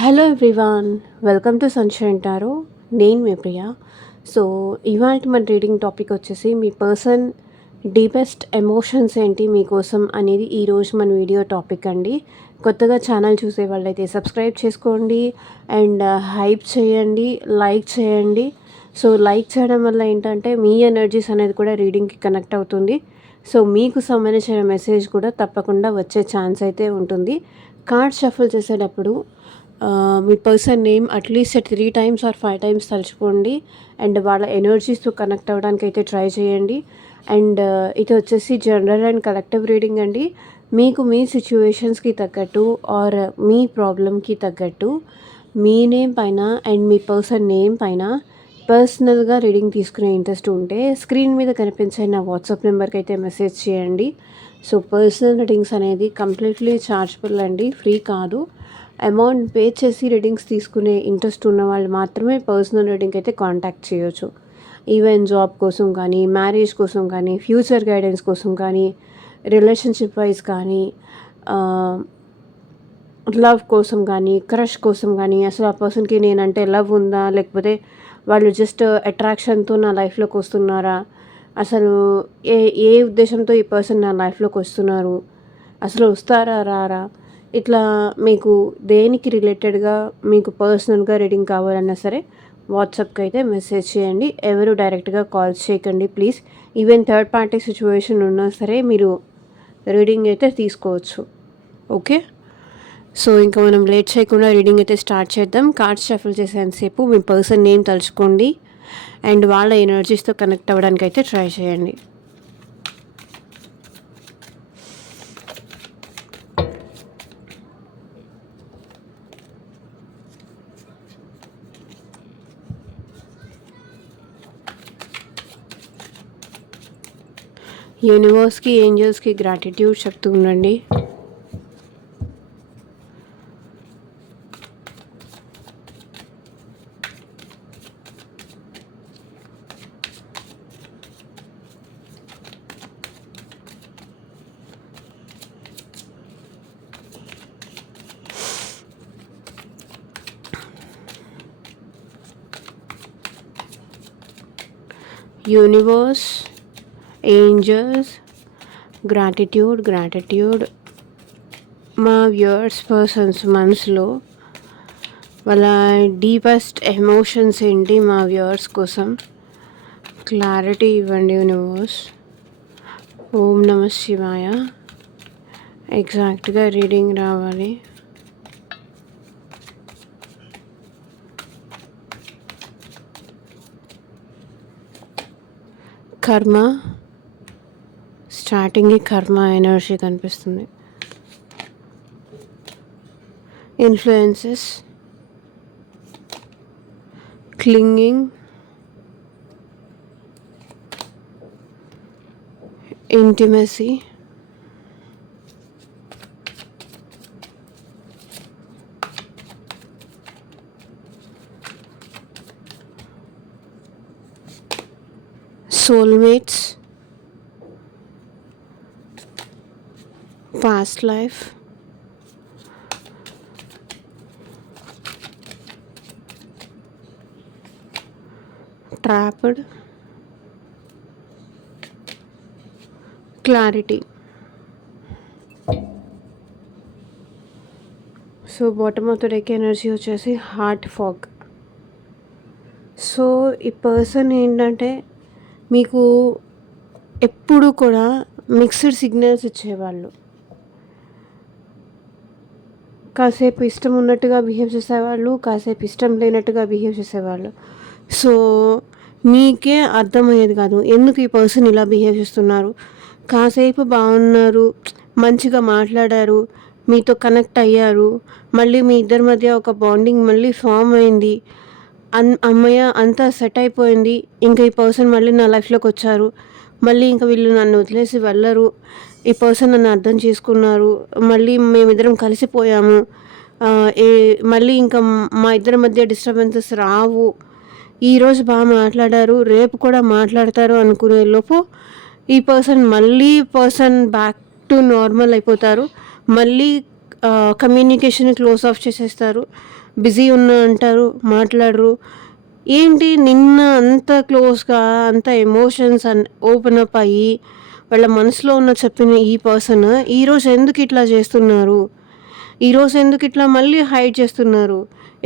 Hello everyone, welcome to sunshine tarot. నేను మీ ప్రియ. So ఇవాళ మన రీడింగ్ టాపిక్ వచ్చేసి మీ పర్సన్ డీపెస్ట్ ఎమోషన్స్ ఏంటి మీకోసం అనేది ఈరోజు మన వీడియో టాపిక్ అండి. కొత్తగా ఛానల్ చూసే వాళ్ళైతే సబ్స్క్రైబ్ చేసుకోండి అండ్ హైప్ చేయండి, లైక్ చేయండి. సో లైక్ చేయడం వల్ల ఏంటంటే మీ ఎనర్జీస్ అనేది కూడా రీడింగ్కి కనెక్ట్ అవుతుంది. సో మీకు సంబంధించిన మెసేజ్ కూడా తప్పకుండా వచ్చే ఛాన్స్ అయితే ఉంటుంది. కార్డ్ షఫుల్ చేసేటప్పుడు మీ person name at least 3 times or 5 times తలుచుకోండి అండ్ వాళ్ళ ఎనర్జీస్తో కనెక్ట్ అవ్వడానికి అయితే ట్రై చేయండి. అండ్ ఇది వచ్చేసి జనరల్ అండ్ కలెక్టివ్ రీడింగ్ అండి. మీకు మీ సిచ్యువేషన్స్కి తగ్గట్టు ఆర్ మీ ప్రాబ్లమ్కి తగ్గట్టు మీ నేమ్ పైన అండ్ మీ పర్సన్ నేమ్ పైన పర్సనల్గా రీడింగ్ తీసుకునే ఇంట్రెస్ట్ ఉంటే స్క్రీన్ మీద కనిపించే నా వాట్సాప్ నెంబర్కి అయితే మెసేజ్ చేయండి. సో పర్సనల్ రీడింగ్స్ అనేది కంప్లీట్లీ ఛార్జబుల్ అండి, ఫ్రీ కాదు. అమౌంట్ పే చేసి రీడింగ్స్ తీసుకునే ఇంట్రెస్ట్ ఉన్న వాళ్ళు మాత్రమే పర్సనల్ రీడింగ్ అయితే కాంటాక్ట్ చేయొచ్చు. ఈవెన్ జాబ్ కోసం కానీ, మ్యారేజ్ కోసం కానీ, ఫ్యూచర్ గైడెన్స్ కోసం కానీ, రిలేషన్షిప్ వైజ్ కానీ, లవ్ కోసం కానీ, క్రష్ కోసం కానీ, అసలు ఆ పర్సన్కి నేనంటే లవ్ ఉందా, లేకపోతే వాళ్ళు జస్ట్ అట్రాక్షన్తో నా లైఫ్లోకి వస్తున్నారా, అసలు ఏ ఏ ఉద్దేశంతో ఈ పర్సన్ నా లైఫ్లోకి వస్తున్నారు, అసలు వస్తారా రారా, ఇట్లా మీకు దేనికి రిలేటెడ్గా మీకు పర్సనల్గా రీడింగ్ కావాలన్నా సరే వాట్సాప్కి అయితే మెసేజ్ చేయండి. ఎవరు డైరెక్ట్గా కాల్స్ చేయకండి please. Even third party situation ఉన్నా సరే మీరు రీడింగ్ అయితే తీసుకోవచ్చు. ఓకే, సో ఇంకా మనం లేట్ చేయకుండా రీడింగ్ అయితే స్టార్ట్ చేద్దాం. కార్డ్స్ షఫుల్ చేసేంతసేపు మీ పర్సన్ నేమ్ తలుచుకోండి అండ్ వాళ్ళ ఎనర్జీస్తో కనెక్ట్ అవ్వడానికి అయితే ట్రై చేయండి. యూనివర్స్కి, ఏంజల్స్కి గ్రాటిట్యూడ్ చెప్తూ ఉండండి. Universe, angels, gratitude. మా వ్యూవర్స్ పర్సన్స్ మనసులో వాళ్ళ డీపెస్ట్ ఎమోషన్స్ ఏంటి మా వ్యూవర్స్ కోసం క్లారిటీ ఇవ్వండి యూనివర్స్. ఓం నమః శివాయ. ఎగ్జాక్ట్గా రీడింగ్ రావాలి. కర్మ, స్టార్టింగ్ కర్మ ఎనర్జీ కనిపిస్తుంది. Influences, clinging, intimacy, soulmates, past life, trapped, clarity. So bottom of the deck energy వచ్చేసి హార్ట్ ఫాగ్. సో ఈ పర్సన్ ఏంటంటే మీకు ఎప్పుడు కూడా మిక్స్డ్ సిగ్నల్స్ ఇచ్చేవాళ్ళు. కాసేపు ఇష్టం ఉన్నట్టుగా బిహేవ్ చేసేవాళ్ళు, కాసేపు ఇష్టం లేనట్టుగా బిహేవ్ చేసేవాళ్ళు. సో మీకే అర్థమయ్యేది కాదు ఎందుకు ఈ పర్సన్ ఇలా బిహేవ్ చేస్తున్నారు. కాసేపు బాగున్నారు, మంచిగా మాట్లాడారు, మీతో కనెక్ట్ అయ్యారు, మళ్ళీ మీ ఇద్దరి మధ్య ఒక బాండింగ్ మళ్ళీ ఫామ్ అయింది, అమ్మయ్య అంతా సెట్ అయిపోయింది, ఇంకా ఈ పర్సన్ మళ్ళీ నా లైఫ్లోకి వచ్చారు, మళ్ళీ ఇంకా వీళ్ళు నన్ను వదిలేసి వెళ్ళరు, ఈ పర్సన్ నన్ను అర్థం చేసుకున్నారు, మళ్ళీ మేమిద్దరం కలిసిపోయాము, మళ్ళీ ఇంకా మా ఇద్దరి మధ్య డిస్టర్బెన్సెస్ రావు, ఈరోజు బాగా మాట్లాడారు, రేపు కూడా మాట్లాడతారు అనుకునే లోపు ఈ పర్సన్ బ్యాక్ టు నార్మల్ అయిపోతారు. మళ్ళీ కమ్యూనికేషన్ క్లోజ్ ఆఫ్ చేసేస్తారు. బిజీ ఉన్నా అంటారు, మాట్లాడరు. ఏంటి నిన్న అంత క్లోజ్గా అంత ఎమోషన్స్ ఓపెన్ అప్ అయ్యి వాళ్ళ మనసులో ఉన్న చెప్పిన ఈ పర్సన్ ఈరోజు ఎందుకు ఇట్లా చేస్తున్నారు, ఈరోజు ఎందుకు ఇట్లా మళ్ళీ హైడ్ చేస్తున్నారు,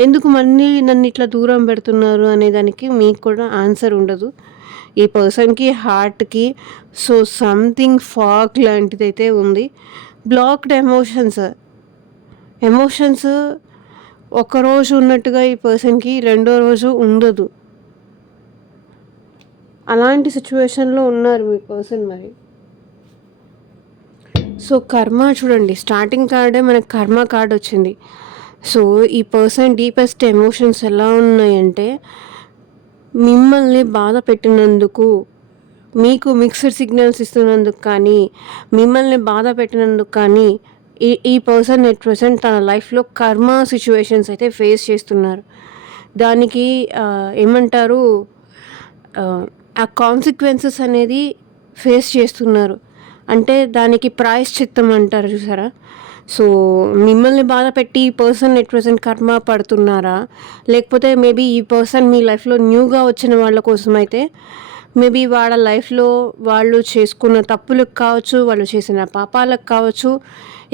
ఎందుకు మళ్ళీ నన్ను ఇట్లా దూరం పెడుతున్నారు అనే దానికి మీకు కూడా ఆన్సర్ ఉండదు ఈ పర్సన్కి, హార్ట్కి. సో సంథింగ్ ఫాగ్ లాంటిదైతే ఉంది. బ్లాక్డ్ ఎమోషన్స్ ఒకరోజు ఉన్నట్టుగా ఈ పర్సన్కి రెండో రోజు ఉండదు. అలాంటి సిచ్యువేషన్లో ఉన్నారు మీ పర్సన్. మరి సో కర్మ చూడండి, స్టార్టింగ్ కార్డే మనకు కర్మ కార్డ్ వచ్చింది. సో ఈ పర్సన్ డీపెస్ట్ ఎమోషన్స్ ఎలా ఉన్నాయంటే, మిమ్మల్ని బాధ పెట్టినందుకు, మీకు మిక్స్డ్ సిగ్నల్స్ ఇస్తున్నందుకు కానీ, మిమ్మల్ని బాధ పెట్టినందుకు కానీ ఈ పర్సన్ ఎట్ ప్రెసెంట్ తన లైఫ్లో కర్మ సిచ్యువేషన్స్ అయితే ఫేస్ చేస్తున్నారు. దానికి ఏమంటారు, ఆ కాన్సిక్వెన్సెస్ అనేది ఫేస్ చేస్తున్నారు. అంటే దానికి ప్రాయశ్చిత్తం అంటారు చూసారా. సో మిమ్మల్ని బాధ పెట్టి ఈ పర్సన్ ఎట్ ప్రెసెంట్ కర్మ పడుతున్నారా, లేకపోతే మేబీ ఈ పర్సన్ మీ లైఫ్లో న్యూగా వచ్చిన వాళ్ళ కోసం అయితే మేబీ వాళ్ళ లైఫ్లో వాళ్ళు చేసుకున్న తప్పులకు కావచ్చు, వాళ్ళు చేసిన పాపాలకు కావచ్చు,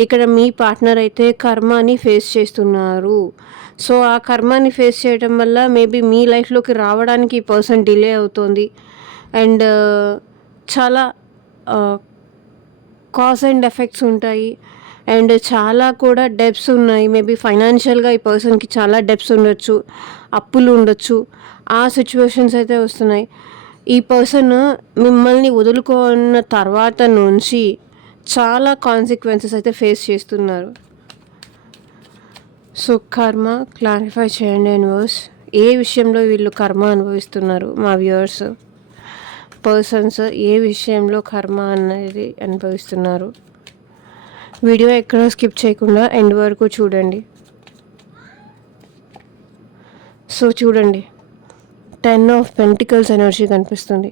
ఇక్కడ మీ పార్ట్నర్ అయితే కర్మని ఫేస్ చేస్తున్నారు. సో ఆ కర్మని ఫేస్ చేయడం వల్ల మేబీ మీ లైఫ్లోకి రావడానికి ఈ పర్సన్ డిలే అవుతుంది. అండ్ చాలా కాజ్ అండ్ ఎఫెక్ట్స్ ఉంటాయి. అండ్ చాలా కూడా డెబ్ట్స్ ఉన్నాయి. మేబీ ఫైనాన్షియల్గా ఈ పర్సన్కి చాలా డెబ్ట్స్ ఉండొచ్చు, అప్పులు ఉండొచ్చు. ఆ సిచ్యువేషన్స్ అయితే వస్తున్నాయి. ఈ పర్సన్ మిమ్మల్ని వదులుకున్న తర్వాత నుంచి చాలా కాన్సిక్వెన్సెస్ అయితే ఫేస్ చేస్తున్నారు. సో కర్మ క్లారిఫై చేయండి యూనివర్స్. ఏ విషయంలో వీళ్ళు కర్మ అనుభవిస్తున్నారు మా వ్యూవర్స్, పర్సన్స్ ఏ విషయంలో కర్మ అనేది అనుభవిస్తున్నారు? వీడియో ఎక్కడ స్కిప్ చేయకుండా ఎండ్ వరకు చూడండి. సో చూడండి, 10 ఆఫ్ పెంటికల్స్ ఎనర్జీ కనిపిస్తుంది.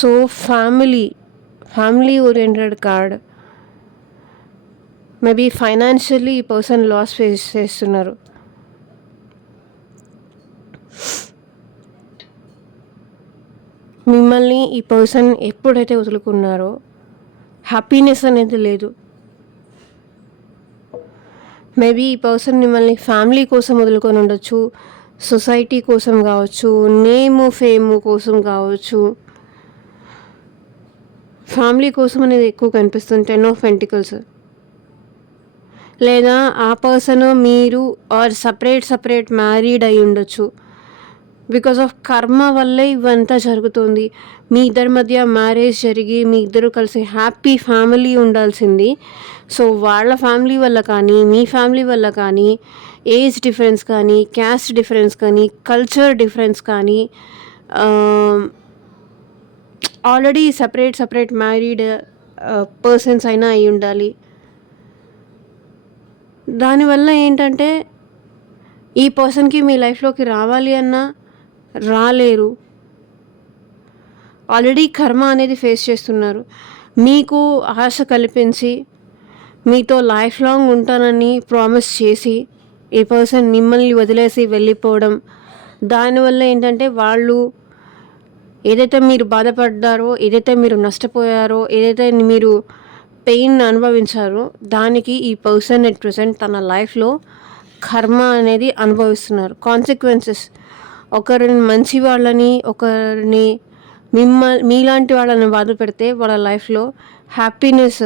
So family oriented card. Maybe financially ఈ పర్సన్ లాస్ ఫేస్ చేస్తున్నారు. మిమ్మల్ని ఈ పర్సన్ ఎప్పుడైతే వదులుకున్నారో హ్యాపీనెస్ అనేది లేదు. మేబీ ఈ పర్సన్ మిమ్మల్ని ఫ్యామిలీ కోసం వదులుకొని ఉండొచ్చు, సొసైటీ కోసం కావచ్చు, నేము ఫేమ్ కోసం కావచ్చు. ఫ్యామిలీ కోసం అనేది ఎక్కువ కనిపిస్తుంది 10 ఆఫ్ పెంటికల్స్. లేదా ఆ పర్సన్ మీరు ఆర్ సపరేట్ మ్యారీడ్ అయి ఉండొచ్చు. బికాస్ ఆఫ్ కర్మ వల్లే ఇవంతా జరుగుతుంది. మీ ఇద్దరి మధ్య మ్యారేజ్ జరిగి మీ ఇద్దరు కలిసి హ్యాపీ ఫ్యామిలీ ఉండాల్సింది. సో వాళ్ళ ఫ్యామిలీ వల్ల కానీ, మీ ఫ్యామిలీ వల్ల కానీ, ఏజ్ డిఫరెన్స్ కానీ, క్యాస్ట్ డిఫరెన్స్ కానీ, కల్చర్ డిఫరెన్స్ కానీ, ఆల్రెడీ సపరేట్ మ్యారీడ్ పర్సన్స్ అయినా అయి ఉండాలి. దానివల్ల ఏంటంటే ఈ పర్సన్కి మీ లైఫ్లోకి రావాలి అన్నా రాలేరు. ఆల్రెడీ కర్మ అనేది ఫేస్ చేస్తున్నారు. మీకు ఆశ కల్పించి మీతో లైఫ్ లాంగ్ ఉంటానని ప్రామిస్ చేసి ఈ పర్సన్ మిమ్మల్ని వదిలేసి వెళ్ళిపోవడం, దానివల్ల ఏంటంటే వాళ్ళు ఏదైతే మీరు బాధపడ్డారో, ఏదైతే మీరు నష్టపోయారో, ఏదైతే మీరు పెయిన్ అనుభవించారో దానికి ఈ పర్సన్ ఎట్ ప్రెసెంట్ తన లైఫ్లో కర్మ అనేది అనుభవిస్తున్నారు. కాన్సిక్వెన్సెస్. ఒకరిని మంచి వాళ్ళని, ఒకరిని మీలాంటి వాళ్ళని బాధ పెడితే వాళ్ళ లైఫ్లో హ్యాపీనెస్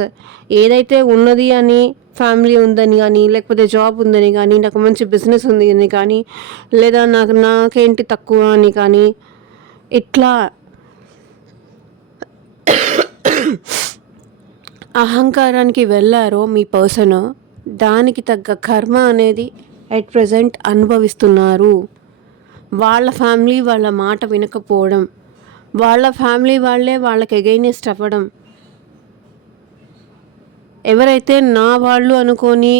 ఏదైతే ఉన్నది అని, ఫ్యామిలీ ఉందని కానీ, లేకపోతే జాబ్ ఉందని కానీ, నాకు మంచి బిజినెస్ ఉంది అని కానీ, లేదా నాకేంటి తక్కువ అని కానీ, ఇట్లా అహంకారానికి వెళ్ళారో మీ పర్సన్, దానికి తగ్గ కర్మ అనేది ఎట్ ప్రెజెంట్ అనుభవిస్తున్నారు. వాళ్ళ ఫ్యామిలీ వాళ్ళ మాట వినకపోవడం, వాళ్ళ ఫ్యామిలీ వాళ్ళే వాళ్ళకి ఎగైనెస్ట్ అవ్వడం, ఎవరైతే నా వాళ్ళు అనుకొని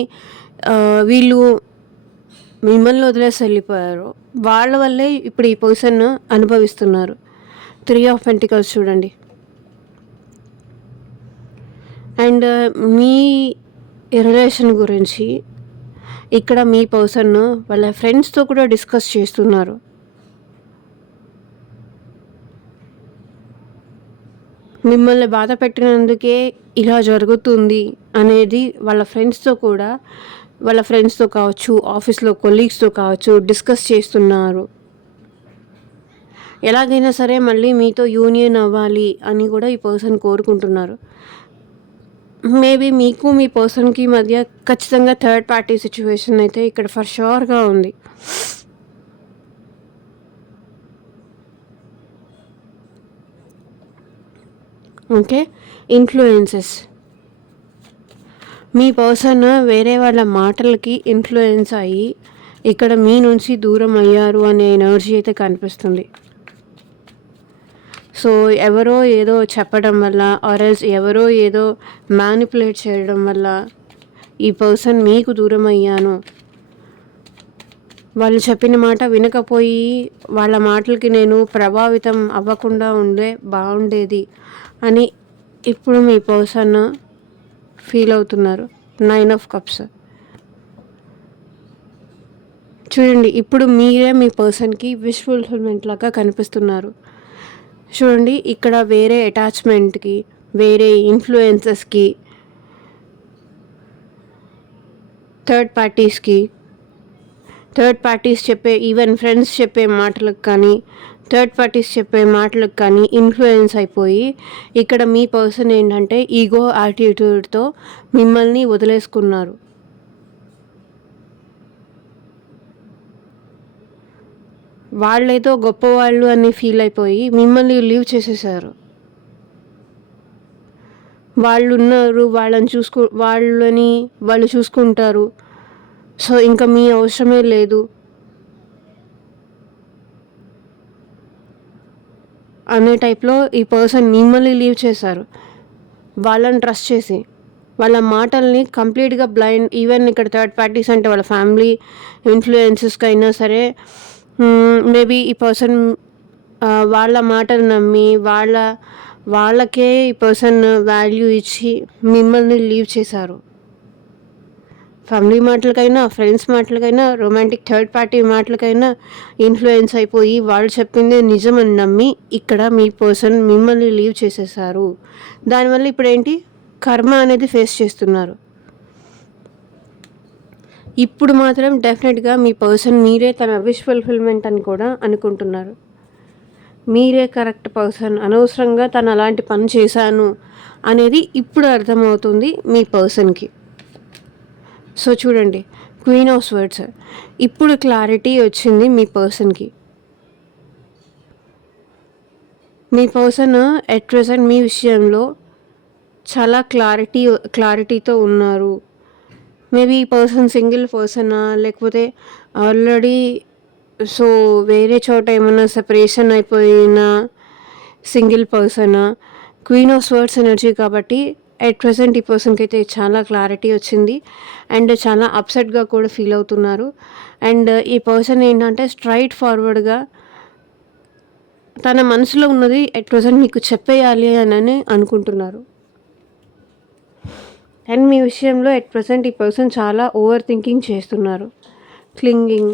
వీళ్ళు మిమ్మల్ని వదిలేసి వెళ్ళిపోయారో వాళ్ళ వల్లే ఇప్పుడు ఈ పర్సన్ అనుభవిస్తున్నారు. 3 ఆఫ్ పెంటికల్స్ చూడండి. అండ్ ఈ రిలేషన్ గురించి ఇక్కడ మీ పర్సన్ వాళ్ళ ఫ్రెండ్స్తో కూడా డిస్కస్ చేస్తున్నారు. మిమ్మల్ని బాధ పెట్టినందుకే ఇలా జరుగుతుంది అనేది వాళ్ళ ఫ్రెండ్స్తో కావచ్చు, ఆఫీస్లో కొలీగ్స్తో కావచ్చు డిస్కస్ చేస్తున్నారు. ఎలాగైనా సరే మళ్ళీ మీతో యూనియన్ అవ్వాలి అని కూడా ఈ పర్సన్ కోరుకుంటున్నారు. మేబీ మీకు మీ పర్సన్కి మధ్య ఖచ్చితంగా థర్డ్ పార్టీ సిచ్యువేషన్ అయితే ఇక్కడ ఫర్ షూర్గా ఉంది. Okay, influences. మీ పర్సన్ వేరే వాళ్ళ మాటలకి ఇన్ఫ్లుయెన్స్ అయ్యి ఇక్కడ మీ నుంచి దూరం అయ్యారు అనే ఎనర్జీ అయితే కనిపిస్తుంది. సో ఎవరో ఏదో చెప్పడం వల్ల ఆర్ఎల్స్ ఎవరో ఏదో మ్యానిపులేట్ చేయడం వల్ల ఈ పర్సన్ మీకు దూరం అయ్యాను, వాళ్ళు చెప్పిన మాట వినకపోయి వాళ్ళ మాటలకి నేను ప్రభావితం అవ్వకుండా బాగుండేది అని ఇప్పుడు మీ పర్సన్ ఫీల్ అవుతున్నారు. 9 ఆఫ్ కప్స్. చూడండి, ఇప్పుడు మీరే మీ పర్సన్కి విష్ ఫుల్ఫిల్మెంట్ లాగా కనిపిస్తున్నారు. చూడండి, ఇక్కడ వేరే అటాచ్మెంట్కి, వేరే ఇన్ఫ్లుయెన్సెస్కి, థర్డ్ పార్టీస్ చెప్పే ఈవెన్ ఫ్రెండ్స్ చెప్పే మాటలకు కానీ, థర్డ్ పార్టీస్ చెప్పే మాటలకు కానీ ఇన్ఫ్లుయెన్స్ అయిపోయి ఇక్కడ మీ పర్సన్ ఏంటంటే ఈగో యాటిట్యూడ్తో మిమ్మల్ని వదిలేసుకున్నారు. వాళ్ళేదో గొప్పవాళ్ళు అని ఫీల్ అయిపోయి మిమ్మల్ని లీవ్ చేసేసారు. వాళ్ళు ఉన్నారు, వాళ్ళు చూసుకుంటారు, సో ఇంకా మీ అవసరమే లేదు అనే టైప్లో ఈ పర్సన్ మిమ్మల్ని లీవ్ చేశారు. వాళ్ళని ట్రస్ట్ చేసి వాళ్ళ మాటల్ని కంప్లీట్గా బ్లైండ్, ఈవెన్ ఇక్కడ థర్డ్ పార్టీస్ అంటే వాళ్ళ ఫ్యామిలీ ఇన్ఫ్లుయెన్సెస్కి అయినా సరే మేబీ ఈ పర్సన్ వాళ్ళ మాటలు నమ్మి వాళ్ళకే ఈ పర్సన్ వాల్యూ ఇచ్చి మిమ్మల్ని లీవ్ చేశారు. ఫ్యామిలీ మాటలకైనా, ఫ్రెండ్స్ మాటలకైనా, రొమాంటిక్ థర్డ్ పార్టీ మాటలకైనా ఇన్ఫ్లుయెన్స్ అయిపోయి వాళ్ళు చెప్పిందే నిజమని నమ్మి ఇక్కడ మీ పర్సన్ మిమ్మల్ని లీవ్ చేసేసారు. దానివల్ల ఇప్పుడు ఏంటి, కర్మ అనేది ఫేస్ చేస్తున్నారు. ఇప్పుడు మాత్రం డెఫినెట్గా మీ పర్సన్ మీరే తన విష్ ఫుల్ఫిల్మెంట్ అని కూడా అనుకుంటున్నారు. మీరే కరెక్ట్ పర్సన్, అనవసరంగా తను అలాంటి పని చేశాను అనేది ఇప్పుడు అర్థమవుతుంది మీ పర్సన్కి. సో చూడండి, క్వీన్ ఆఫ్ స్వర్డ్స్. ఇప్పుడు క్లారిటీ వచ్చింది మీ పర్సన్కి. మీ పర్సన్ ఎట్ ప్రెజెంట్ మీ విషయంలో చాలా క్లారిటీతో ఉన్నారు. మేబీ ఈ పర్సన్ సింగిల్ పర్సనా, లేకపోతే ఆల్రెడీ వేరే చోట ఏమైనా సెపరేషన్ అయిపోయిన single persona. Queen of swords energy కాబట్టి ఎట్ ప్రెజెంట్ ఈ పర్సన్కి అయితే చాలా క్లారిటీ వచ్చింది అండ్ చాలా అప్సెట్గా కూడా ఫీల్ అవుతున్నారు. అండ్ ఈ పర్సన్ ఏంటంటే స్ట్రైట్ ఫార్వర్డ్గా తన మనసులో ఉన్నది ఎట్ ప్రెజెంట్ మీకు చెప్పేయాలి అని అనుకుంటున్నారు. అండ్ మీ విషయంలో ఎట్ ప్రెజెంట్ ఈ పర్సన్ చాలా ఓవర్ థింకింగ్ చేస్తున్నారు, క్లింగింగ్.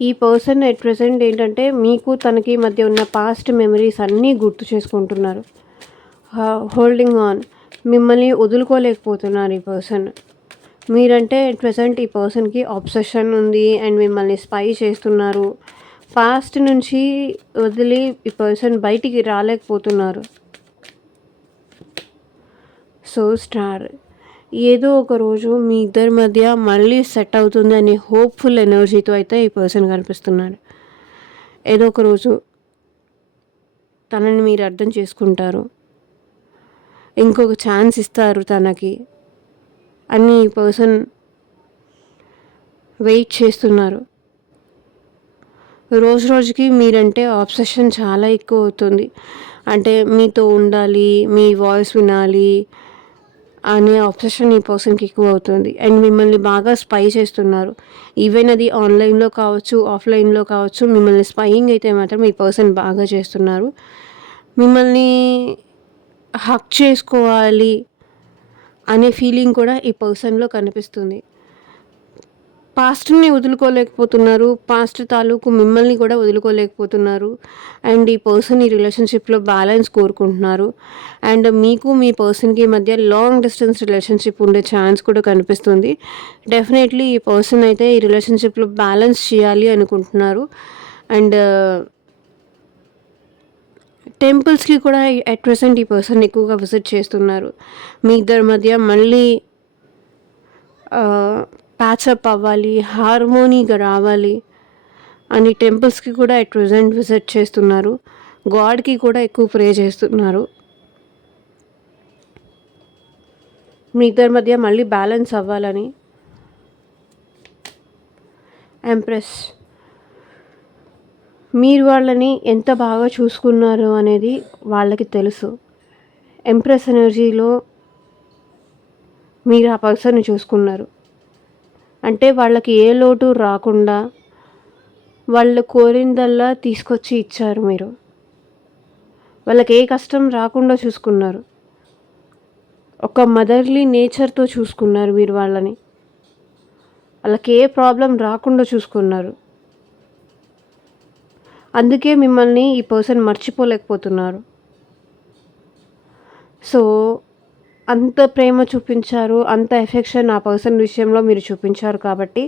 ఈ పర్సన్ ఎట్ ప్రెజెంట్ ఏంటంటే మీకు తనకి మధ్య ఉన్న పాస్ట్ మెమరీస్ అన్నీ గుర్తు చేసుకుంటున్నారు. హోల్డింగ్ ఆన్, మిమ్మల్ని వదులుకోలేకపోతున్నారు ఈ పర్సన్. మీరంటే ఎట్ ప్రెజెంట్ ఈ పర్సన్కి ఆబ్సెషన్ ఉంది అండ్ మిమ్మల్ని స్పై చేస్తున్నారు. పాస్ట్ నుంచి వదిలి ఈ పర్సన్ బయటికి రాలేకపోతున్నారు. సో స్టార్, ఏదో ఒక రోజు మీ ఇద్దరి మధ్య మళ్ళీ సెట్ అవుతుంది అనే హోప్ఫుల్ ఎనర్జీతో అయితే ఈ పర్సన్ కనిపిస్తున్నాడు. ఏదో ఒక రోజు తనని మీరు అర్థం చేసుకుంటారు, ఇంకొక ఛాన్స్ ఇస్తారు తనకి అని ఈ పర్సన్ వెయిట్ చేస్తున్నారు. రోజుకి మీరంటే ఆబ్సెషన్ చాలా ఎక్కువ అవుతుంది. అంటే మీతో ఉండాలి, మీ వాయిస్ వినాలి అనే ఆబ్సెషన్ ఈ పర్సన్కి ఎక్కువ అవుతుంది. అండ్ మిమ్మల్ని బాగా స్పై చేస్తున్నారు. ఈవెన్ అది ఆన్లైన్లో కావచ్చు, ఆఫ్లైన్లో కావచ్చు, మిమ్మల్ని స్పైయింగ్ అయితే మాత్రం ఈ పర్సన్ బాగా చేస్తున్నారు. మిమ్మల్ని హక్ చేసుకోవాలి అనే ఫీలింగ్ కూడా ఈ పర్సన్లో కనిపిస్తుంది. పాస్ట్‌ని వదులుకోలేకపోతున్నారు. పాస్ట్ తాలూకు మిమ్మల్ని కూడా వదులుకోలేకపోతున్నారు. అండ్ ఈ పర్సన్ ఈ రిలేషన్‌షిప్‌లో బ్యాలెన్స్ కోరుకుంటున్నారు. అండ్ మీకు మీ పర్సన్‌కి మధ్య లాంగ్ డిస్టెన్స్ రిలేషన్‌షిప్ ఉండే ఛాన్స్ కూడా కనిపిస్తుంది. డెఫినెట్‌లీ ఈ పర్సన్ అయితే ఈ రిలేషన్‌షిప్‌లో బ్యాలెన్స్ చేయాలి అనుకుంటున్నారు. అండ్ టెంపుల్స్‌కి కూడా అట్ ప్రెజెంట్ ఈ పర్సన్ ఎక్కువగా విజిట్ చేస్తున్నారు. మీ ఇద్దరి మధ్య మళ్ళీ ప్యాచప్ అవ్వాలి, హార్మోనీగా రావాలి అని టెంపుల్స్‌కి కూడా అట్ ప్రెజెంట్ విజిట్ చేస్తున్నారు. గాడ్‌కి కూడా ఎక్కువ ప్రే చేస్తున్నారు. మీ ఇద్దరి మధ్య మళ్ళీ బ్యాలెన్స్ అవ్వాలని. ఎంప్రెస్, మీరు వాళ్ళని ఎంత బాగా చూసుకున్నారు అనేది వాళ్ళకి తెలుసు. ఎంప్రెస్ ఎనర్జీలో మీరు ఆ పర్సన్‌ని చూసుకున్నారు. అంటే వాళ్ళకి ఏ లోటు రాకుండా వాళ్ళు కోరిందల్లా తీసుకొచ్చి ఇచ్చారు మీరు. వాళ్ళకి ఏ కష్టం రాకుండా చూసుకున్నారు. ఒక మదర్లీ నేచర్‌తో చూసుకున్నారు మీరు వాళ్ళని. వాళ్ళకి ఏ ప్రాబ్లం రాకుండా చూసుకున్నారు. అందుకే మిమ్మల్ని ఈ పర్సన్ మర్చిపోలేకపోతున్నారు. సో, అంత ప్రేమ చూపించారు, అంత ఎఫెక్షన్ ఆ పర్సన్ విషయంలో మీరు చూపించారు కాబట్టి,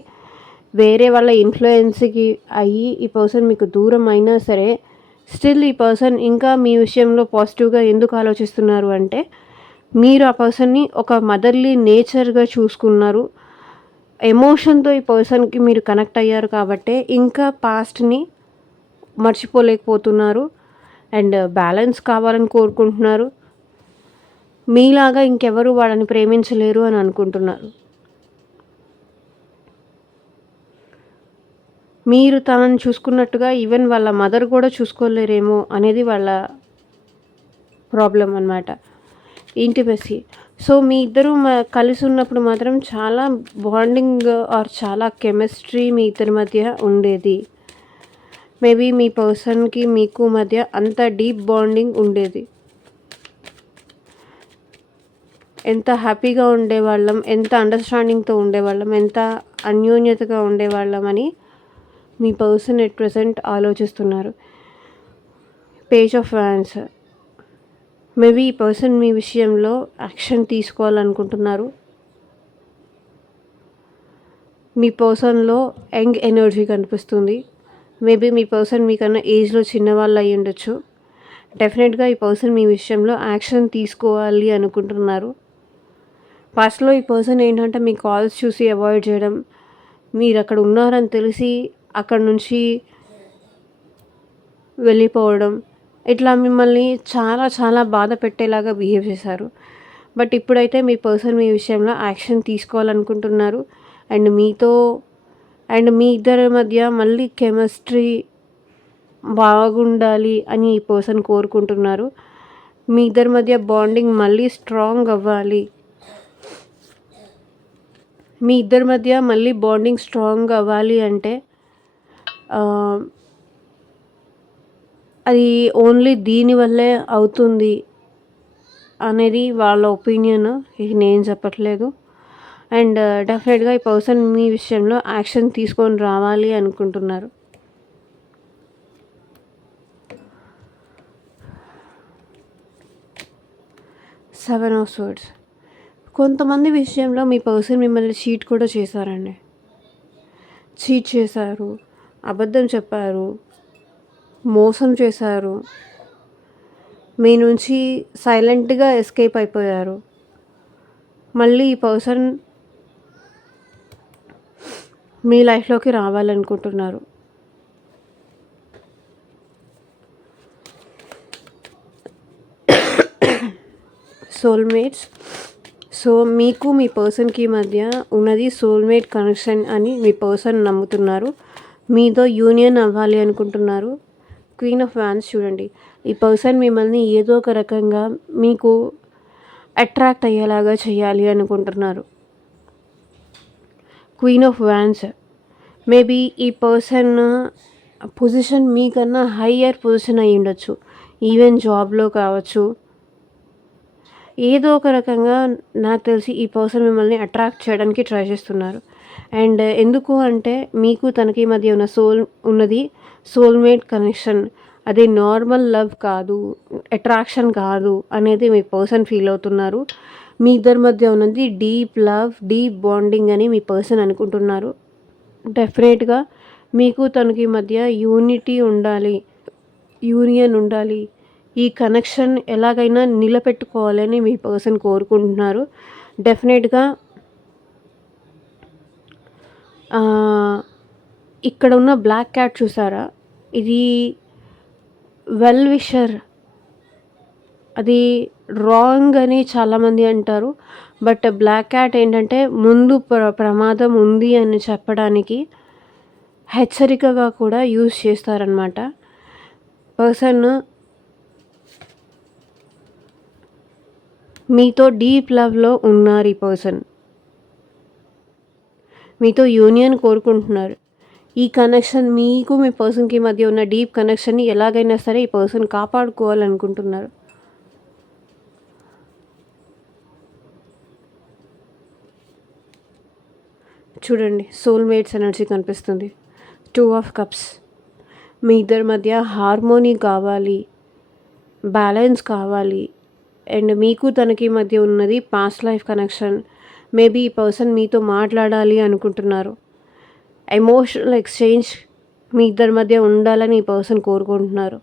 వేరే వాళ్ళ ఇన్‌ఫ్లుయెన్స్‌కి అయ్యి ఈ పర్సన్ మీకు దూరం అయినా సరే, స్టిల్ ఈ పర్సన్ ఇంకా మీ విషయంలో పాజిటివ్‌గా ఎందుకు ఆలోచిస్తున్నారు అంటే, మీరు ఆ పర్సన్‌ని ఒక మదర్లీ నేచర్‌గా చూసుకున్నారు. ఎమోషన్‌తో ఈ పర్సన్‌కి మీరు కనెక్ట్ అయ్యారు కాబట్టే, ఇంకా పాస్ట్‌ని మర్చిపోలేకపోతున్నారు. అండ్ బ్యాలెన్స్ కావాలని కోరుకుంటున్నారు. మీలాగా ఇంకెవరు వాళ్ళని ప్రేమించలేరు అని అనుకుంటున్నారు. మీరు తనని చూసుకున్నట్టుగా ఈవెన్ వాళ్ళ మదర్ కూడా చూసుకోలేరేమో అనేది వాళ్ళ ప్రాబ్లం అనమాట. ఇంటిమసీ. సో, మీ ఇద్దరు కలిసి ఉన్నప్పుడు మాత్రం చాలా బాండింగ్ ఆర్ చాలా కెమిస్ట్రీ మీ ఇద్దరి మధ్య ఉండేది. మేబీ మీ పర్సన్‌కి మీకు మధ్య అంత డీప్ బాండింగ్ ఉండేది. ఎంత హ్యాపీగా ఉండేవాళ్ళం, ఎంత అండర్‌స్టాండింగ్‌తో ఉండేవాళ్ళం, ఎంత అన్యోన్యతగా ఉండేవాళ్ళం అని మీ పర్సన్ ఎట్ ప్రెజెంట్ ఆలోచిస్తున్నారు. Page of wands. మేబీ ఈ పర్సన్ మీ విషయంలో యాక్షన్ తీసుకోవాలనుకుంటున్నారు. మీ పర్సన్‌లో యంగ్ ఎనర్జీ కనిపిస్తుంది. మేబీ మీ పర్సన్ మీకన్నా ఏజ్‌లో చిన్నవాళ్ళు అయ్యుండొచ్చు. డెఫినెట్‌గా ఈ పర్సన్ మీ విషయంలో యాక్షన్ తీసుకోవాలి అనుకుంటున్నారు. పాస్ట్‌లో ఈ పర్సన్ ఏంటంటే మీ కాల్స్ చూసి అవాయిడ్ చేయడం, మీరక్కడ ఉన్నారని తెలిసి అక్కడి నుంచి వెళ్ళిపోవడం, ఇట్లా మిమ్మల్ని చాలా చాలా బాధ పెట్టేలాగా బిహేవ్ చేశారు. బట్ ఇప్పుడైతే మీ పర్సన్ మీ విషయంలో యాక్షన్ తీసుకోవాలనుకుంటున్నారు. అండ్ మీతో అండ్ మీ ఇద్దరి మధ్య మళ్ళీ కెమిస్ట్రీ బాగుండాలి అని ఈ పర్సన్ కోరుకుంటున్నారు. మీ ఇద్దరి మధ్య బాండింగ్ మళ్ళీ స్ట్రాంగ్ అవ్వాలి. మీ ఇద్దరి మధ్య మళ్ళీ బాండింగ్ స్ట్రాంగ్ అవ్వాలి అంటే అది ఓన్లీ దీనివల్లే అవుతుంది అనేది వాళ్ళ ఒపీనియన్. ఇది నేను చెప్పట్లేదు. అండ్ డెఫినెట్‌గా ఈ పర్సన్ మీ విషయంలో యాక్షన్ తీసుకొని రావాలి అనుకుంటున్నారు. Seven of swords. కొంతమంది విషయంలో మీ పర్సన్ మిమ్మల్ని చీట్ కూడా చేశారండి. చీట్ చేశారు, అబద్ధం చెప్పారు, మోసం చేశారు, మీ నుంచి సైలెంట్‌గా ఎస్కేప్ అయిపోయారు. మళ్ళీ ఈ పర్సన్ మీ లైఫ్‌లోకి రావాలనుకుంటున్నారు. సోల్‌మేట్స్. సో, మీకు మీ పర్సన్‌కి మధ్య ఉన్నది సోల్‌మేట్ కనెక్షన్ అని మీ పర్సన్ నమ్ముతున్నారు. మీతో యూనియన్ అవ్వాలి అనుకుంటున్నారు. క్వీన్ ఆఫ్ వాండ్స్ చూడండి. ఈ పర్సన్ మిమ్మల్ని ఏదో ఒక రకంగా మీకు అట్రాక్ట్ అయ్యేలాగా చేయాలి అనుకుంటున్నారు. Queen of wands. మేబీ ఈ పర్సన్ పొజిషన్ మీకన్నా హయ్యర్ పొజిషన్ అయ్యుండొచ్చు. ఈవెన్ జాబ్‌లో కావచ్చు. ఏదో ఒక రకంగా నాకు తెలిసి ఈ పర్సన్ మిమ్మల్ని అట్రాక్ట్ చేయడానికి ట్రై చేస్తున్నారు. అండ్ ఎందుకు అంటే మీకు తనకి మధ్య ఉన్నది సోల్‌మేట్ కనెక్షన్. అది నార్మల్ లవ్ కాదు, అట్రాక్షన్ కాదు అనేది మీ పర్సన్ ఫీల్ అవుతున్నారు. మీ ఇద్దరి మధ్య ఉన్నది డీప్ లవ్, డీప్ బాండింగ్ అని మీ పర్సన్ అనుకుంటున్నారు. డెఫినెట్‌గా మీకు తనకి మధ్య యూనియన్ ఉండాలి. ఈ కనెక్షన్ ఎలాగైనా నిలబెట్టుకోవాలని మీ పర్సన్ కోరుకుంటున్నారు. డెఫినెట్‌గా ఇక్కడ ఉన్న బ్లాక్ క్యాట్ చూసారా? ఇది వెల్ విషర్. అది రాంగ్ అని చాలామంది అంటారు. బట్ బ్లాక్ క్యాట్ ఏంటంటే ముందు ప్రమాదం ఉంది అని చెప్పడానికి హెచ్చరికగా కూడా యూజ్ చేస్తారనమాట. పర్సన్ మీతో డీప్ లవ్‌లో ఉన్నారు. ఈ పర్సన్ మీతో యూనియన్ కోరుకుంటున్నారు. ఈ కనెక్షన్ మీకు మీ పర్సన్‌కి మధ్య ఉన్న డీప్ కనెక్షన్‌ని ఎలాగైనా సరే ఈ పర్సన్ కాపాడుకోవాలనుకుంటున్నారు. చూడండి, సోల్‌మేట్స్ ఎనర్జీ కనిపిస్తుంది. 2 ఆఫ్ కప్స్. మీ ఇద్దరి మధ్య హార్మోనీ కావాలి, బ్యాలెన్స్ కావాలి. అండ్ మీకు తనకి మధ్య ఉన్నది పాస్ట్ లైఫ్ కనెక్షన్. మేబీ ఈ పర్సన్ మీతో మాట్లాడాలి అనుకుంటున్నారు. ఎమోషనల్ ఎక్స్చేంజ్ మీ ఇద్దరి మధ్య ఉండాలని ఈ పర్సన్ కోరుకుంటున్నారు.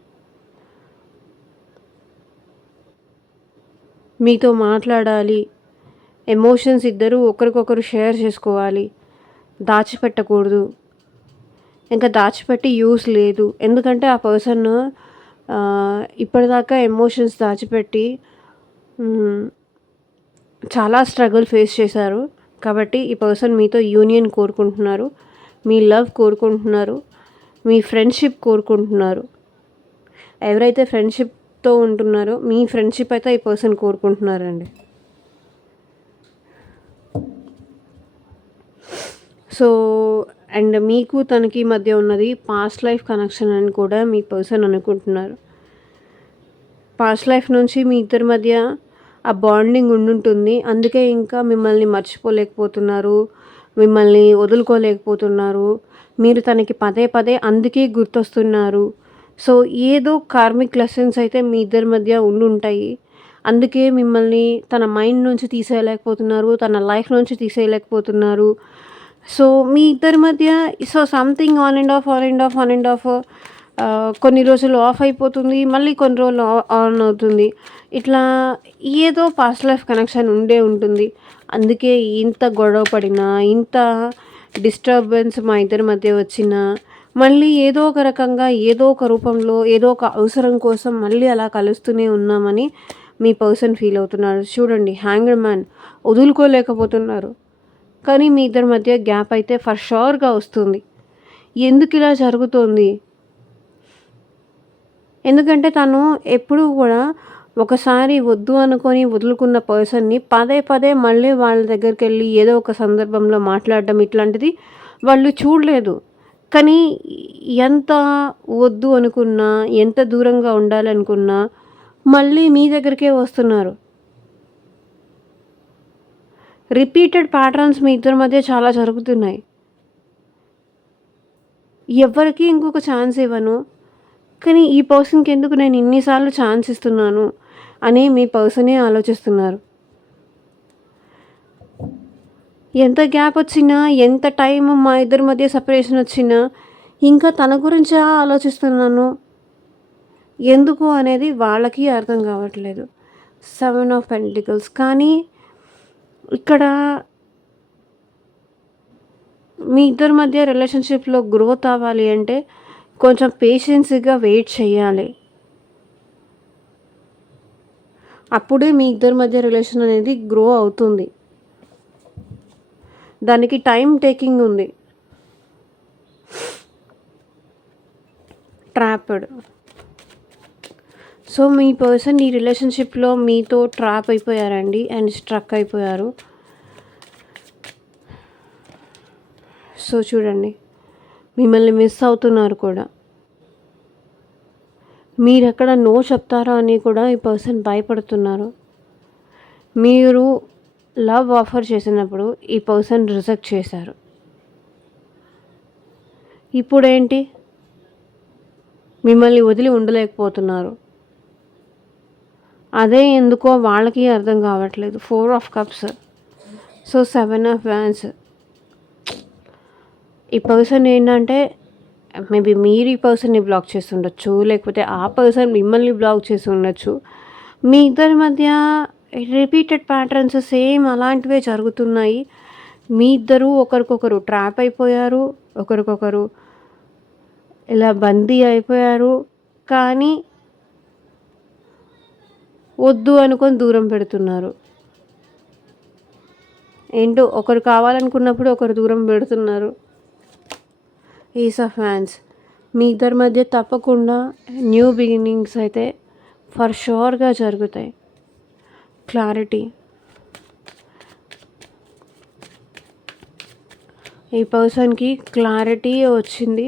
మీతో మాట్లాడాలి, ఎమోషన్స్ ఇద్దరు ఒకరికొకరు షేర్ చేసుకోవాలి. దాచిపెట్టకూడదు. ఇంకా దాచిపెట్టి యూస్ లేదు. ఎందుకంటే ఆ పర్సన్ ఇప్పటిదాకా ఎమోషన్స్ దాచిపెట్టి చాలా స్ట్రగుల్ ఫేస్ చేశారు. కాబట్టి ఈ పర్సన్ మీతో యూనియన్ కోరుకుంటున్నారు, మీ లవ్ కోరుకుంటున్నారు, మీ ఫ్రెండ్షిప్ కోరుకుంటున్నారు. ఎవరైతే ఫ్రెండ్షిప్తో ఉంటున్నారో మీ ఫ్రెండ్షిప్ అయితే ఈ పర్సన్ కోరుకుంటున్నారండి. సో అండ్ మీకు తనకి మధ్య ఉన్నది పాస్ట్ లైఫ్ కనెక్షన్ అని కూడా మీ పర్సన్ అనుకుంటున్నారు. పాస్ట్ లైఫ్ నుంచి మీ ఇద్దరి మధ్య ఆ బాండింగ్ ఉండుంటుంది. అందుకే ఇంకా మిమ్మల్ని మర్చిపోలేకపోతున్నారు, మిమ్మల్ని వదులుకోలేకపోతున్నారు. మీరు తనకి పదే పదే అందుకే గుర్తొస్తున్నారు. సో ఏదో కార్మిక్ లెసన్స్ అయితే మీ ఇద్దరి మధ్య ఉండుంటాయి. అందుకే మిమ్మల్ని తన మైండ్ నుంచి తీసేయలేకపోతున్నారు, తన లైఫ్ నుంచి తీసేయలేకపోతున్నారు. సో మీ ఇద్దరి మధ్య సంథింగ్ ఆన్ అండ్ ఆఫ్ కొన్ని రోజులు ఆఫ్ అయిపోతుంది, మళ్ళీ కొన్ని రోజులు ఆన్ అవుతుంది. ఇట్లా ఏదో పాస్ట్ లైఫ్ కనెక్షన్ ఉంటుంది. అందుకే ఇంత గొడవ పడినా, ఇంత డిస్టర్బెన్స్ మా ఇద్దరి మధ్య వచ్చినా, మళ్ళీ ఏదో ఒక రకంగా, ఏదో ఒక రూపంలో, ఏదో ఒక అవసరం కోసం మళ్ళీ అలా కలుస్తూనే ఉన్నామని మీ పర్సన్ ఫీల్ అవుతున్నారు. చూడండి, హ్యాంగ్డ్ మ్యాన్. వదులుకోలేకపోతున్నారు. కానీ మీ ఇద్దరి మధ్య గ్యాప్ అయితే ఫర్ షూర్గా వస్తుంది. ఎందుకు ఇలా జరుగుతోంది? ఎందుకంటే తను ఎప్పుడూ కూడా ఒకసారి వద్దు అనుకొని వదులుకున్న పర్సన్ని పదే పదే మళ్ళీ వాళ్ళ దగ్గరికి వెళ్ళి ఏదో ఒక సందర్భంలో మాట్లాడడం ఇట్లాంటిది వాళ్ళు చూడలేదు. కానీ ఎంత వద్దు అనుకున్నా, ఎంత దూరంగా ఉండాలనుకున్నా మళ్ళీ మీ దగ్గరికే వస్తున్నారు. రిపీటెడ్ ప్యాటర్న్స్ మీ ఇద్దరి మధ్య చాలా జరుగుతున్నాయి. ఎవ్వరికీ ఇంకొక ఛాన్స్ ఇవ్వను, కానీ ఈ పర్సన్కి ఎందుకు నేను ఇన్నిసార్లు ఛాన్స్ ఇస్తున్నాను అని మీ పర్సనే ఆలోచిస్తున్నారు. ఎంత గ్యాప్ వచ్చినా, ఎంత టైం మా ఇద్దరి మధ్య సెపరేషన్ వచ్చినా ఇంకా తన గురించే ఆలోచిస్తున్నాను ఎందుకు అనేది వాళ్ళకి అర్థం కావట్లేదు. 7 ఆఫ్ పెంటికల్స్. కానీ ఇక్కడ మీ ఇద్దరి మధ్య రిలేషన్షిప్లో గ్రోత్ అవ్వాలి అంటే కొంచెం పేషెన్స్గా వెయిట్ చేయాలి. అప్పుడే మీ ఇద్దరి మధ్య రిలేషన్ అనేది గ్రో అవుతుంది. దానికి టైం టేకింగ్ ఉంది. ట్రాప్డ్. సో మీ పర్సన్ ఈ రిలేషన్షిప్లో మీతో ట్రాప్ అయిపోయారండి అండ్ స్ట్రక్ అయిపోయారు. సో చూడండి, మిమ్మల్ని మిస్ అవుతున్నారు కూడా. మీరు ఎక్కడ నో చెప్తారా అని కూడా ఈ పర్సన్ భయపడుతున్నారు. మీరు లవ్ ఆఫర్ చేసినప్పుడు ఈ పర్సన్ రిజెక్ట్ చేశారు. ఇప్పుడేంటి మిమ్మల్ని వదిలి ఉండలేకపోతున్నారు. అదే ఎందుకో వాళ్ళకి అర్థం కావట్లేదు. 4 of cups, so 7 of wands. ఈ పర్సన్ ఏంటంటే మేబీ మీరు ఈ పర్సన్ని బ్లాక్ చేసి ఉండొచ్చు, లేకపోతే ఆ పర్సన్ మిమ్మల్ని బ్లాక్ చేసి ఉండొచ్చు. మీ ఇద్దరి మధ్య రిపీటెడ్ ప్యాటర్న్స్ సేమ్ అలాంటివే జరుగుతున్నాయి. మీ ఇద్దరు ఒకరికొకరు ట్రాప్ అయిపోయారు, ఒకరికొకరు ఇలా బందీ అయిపోయారు. కానీ వద్దు అనుకొని దూరం పెడుతున్నారు. ఏంటో ఒకరు కావాలనుకున్నప్పుడు ఒకరు దూరం పెడుతున్నారు. Ace of hands. మీ ఇద్దరి మధ్య తప్పకుండా న్యూ బిగినింగ్స్ అయితే ఫర్ షూర్గా జరుగుతాయి. క్లారిటీ. ఈ పర్సన్కి క్లారిటీ వచ్చింది.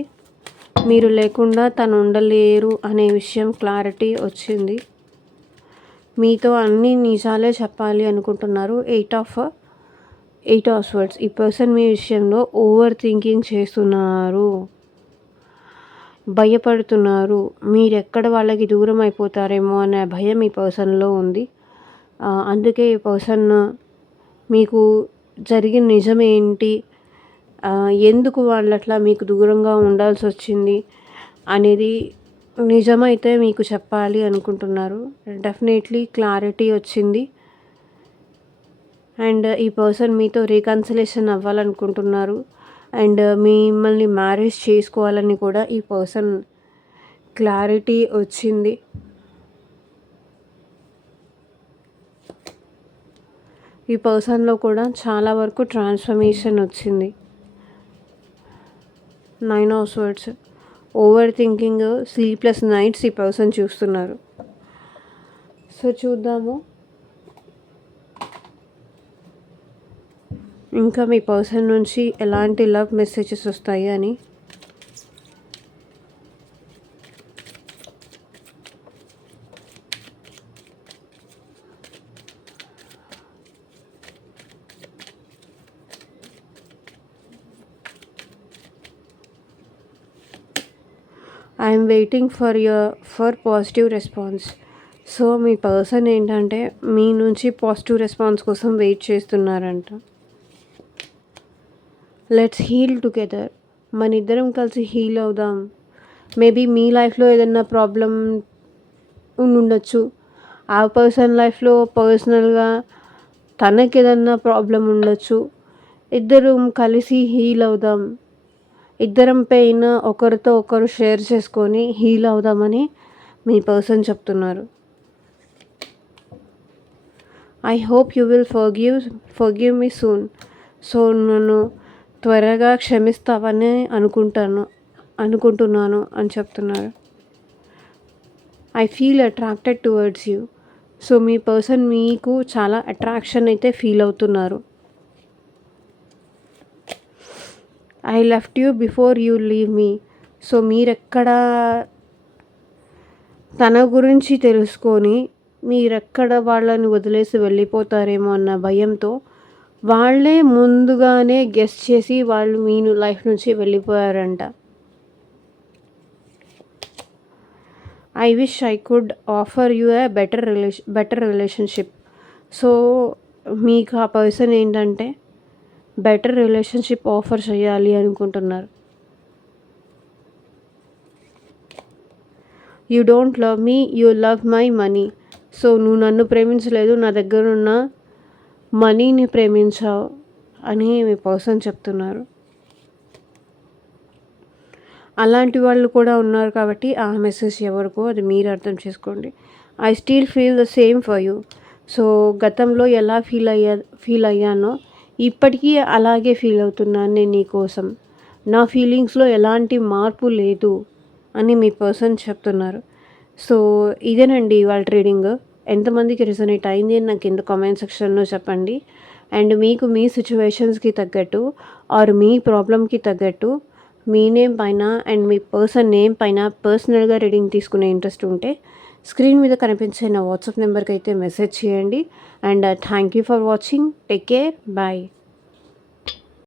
మీరు లేకుండా తను ఉండలేరు అనే విషయం క్లారిటీ వచ్చింది. మీతో అన్ని నిజాలే చెప్పాలి అనుకుంటున్నారు. 8 ఆఫ్ స్వర్డ్స్. ఈ పర్సన్ మీ విషయంలో ఓవర్ థింకింగ్ చేస్తున్నారు, భయపడుతున్నారు. మీరెక్కడ వాళ్ళకి దూరం అయిపోతారేమో అనే భయం ఈ పర్సన్లో ఉంది. అందుకే ఈ పర్సన్ మీకు జరిగిన నిజమేంటి, ఎందుకు వాళ్ళు అట్లా మీకు దూరంగా ఉండాల్సి వచ్చింది అనేది నిజమైతే మీకు చెప్పాలి అనుకుంటున్నారు. డెఫినెట్లీ క్లారిటీ వచ్చింది. అండ్ ఈ పర్సన్ మీతో రీకన్సిలేషన్ అవ్వాలనుకుంటున్నారు. అండ్ మిమ్మల్ని మ్యారేజ్ చేసుకోవాలని కూడా ఈ పర్సన్ క్లారిటీ వచ్చింది. ఈ పర్సన్లో కూడా చాలా వరకు ట్రాన్స్ఫర్మేషన్ వచ్చింది. 9 of swords. Over thinking, sleepless nights ఈ పర్సన్ చూస్తున్నారు. సో చూద్దాము ఇంకా మీ పర్సన్ నుంచి ఎలాంటి లవ్ మెసేజెస్ వస్తాయి అని. I'm waiting for positive response. So మీ పర్సన్ ఏంటంటే మీ నుంచి పాజిటివ్ రెస్పాన్స్ కోసం వెయిట్ చేస్తున్నారంట. Let's heal together. మన ఇద్దరం కలిసి హీల్ అవుదాం. మేబీ మీ లైఫ్లో ఏదైనా ప్రాబ్లం ఉండొచ్చు, ఆ పర్సన్ లైఫ్లో పర్సనల్గా తనకి ఏదన్నా ప్రాబ్లం ఉండొచ్చు. ఇద్దరం కలిసి హీల్ అవుదాం. ఇద్దరం పెయిన్ ఒకరితో ఒకరు షేర్ చేసుకొని హీల్ అవుదామని మీ పర్సన్ చెప్తున్నారు. I hope you will forgive me soon. So నన్ను త్వరగా క్షమిస్తావని అనుకుంటున్నాను అని చెప్తున్నారు. I feel attracted towards you. So మీ పర్సన్ మీకు చాలా అట్రాక్షన్ అయితే ఫీల్ అవుతున్నారు. I left you before you leave me. So మీరెక్కడ తన గురించి తెలుసుకొని మీరెక్కడ వాళ్ళని వదిలేసి వెళ్ళిపోతారేమో అన్న భయంతో వాళ్ళే ముందుగానే గెస్ చేసి వాళ్ళు మీ లైఫ్ నుంచి వెళ్ళిపోయారంట. I wish I could offer you a better relationship. So మీకు ఆ పర్సన్ ఏంటంటే బెటర్ రిలేషన్షిప్ ఆఫర్ చేయాలి అనుకుంటున్నారు. You don't love me, you love my money. So నువ్వు నన్ను ప్రేమించలేదు, నా దగ్గర ఉన్న మనీని ప్రేమించావు అని మీ పర్సన్ చెప్తున్నారు. అలాంటి వాళ్ళు కూడా ఉన్నారు కాబట్టి ఆ మెసేజ్ ఎవరికో అది మీరు అర్థం చేసుకోండి. I still feel the same for you. So గతంలో ఎలా ఫీల్ అయ్యానో ఇప్పటికీ అలాగే ఫీల్ అవుతున్నాను నేను నీ కోసం. నా ఫీలింగ్స్లో ఎలాంటి మార్పు లేదు అని మీ పర్సన్ చెప్తున్నారు. సో ఇదేనండి ఇవాళ రీడింగ్. ఎంతమందికి రిజనేట్ అయింది అని నాకు కింద కామెంట్ సెక్షన్లో చెప్పండి. అండ్ మీకు మీ సిచ్యువేషన్స్కి తగ్గట్టు ఆర్ మీ ప్రాబ్లమ్కి తగ్గట్టు మీ నేమ్ పైన అండ్ మీ పర్సన్ నేమ్ పైన పర్సనల్గా రీడింగ్ తీసుకునే ఇంట్రెస్ట్ ఉంటే స్క్రీన్ మీద కనిపించే నా వాట్సాప్ నెంబర్కి అయితే మెసేజ్ చేయండి. And thank you for watching. Take care. Bye.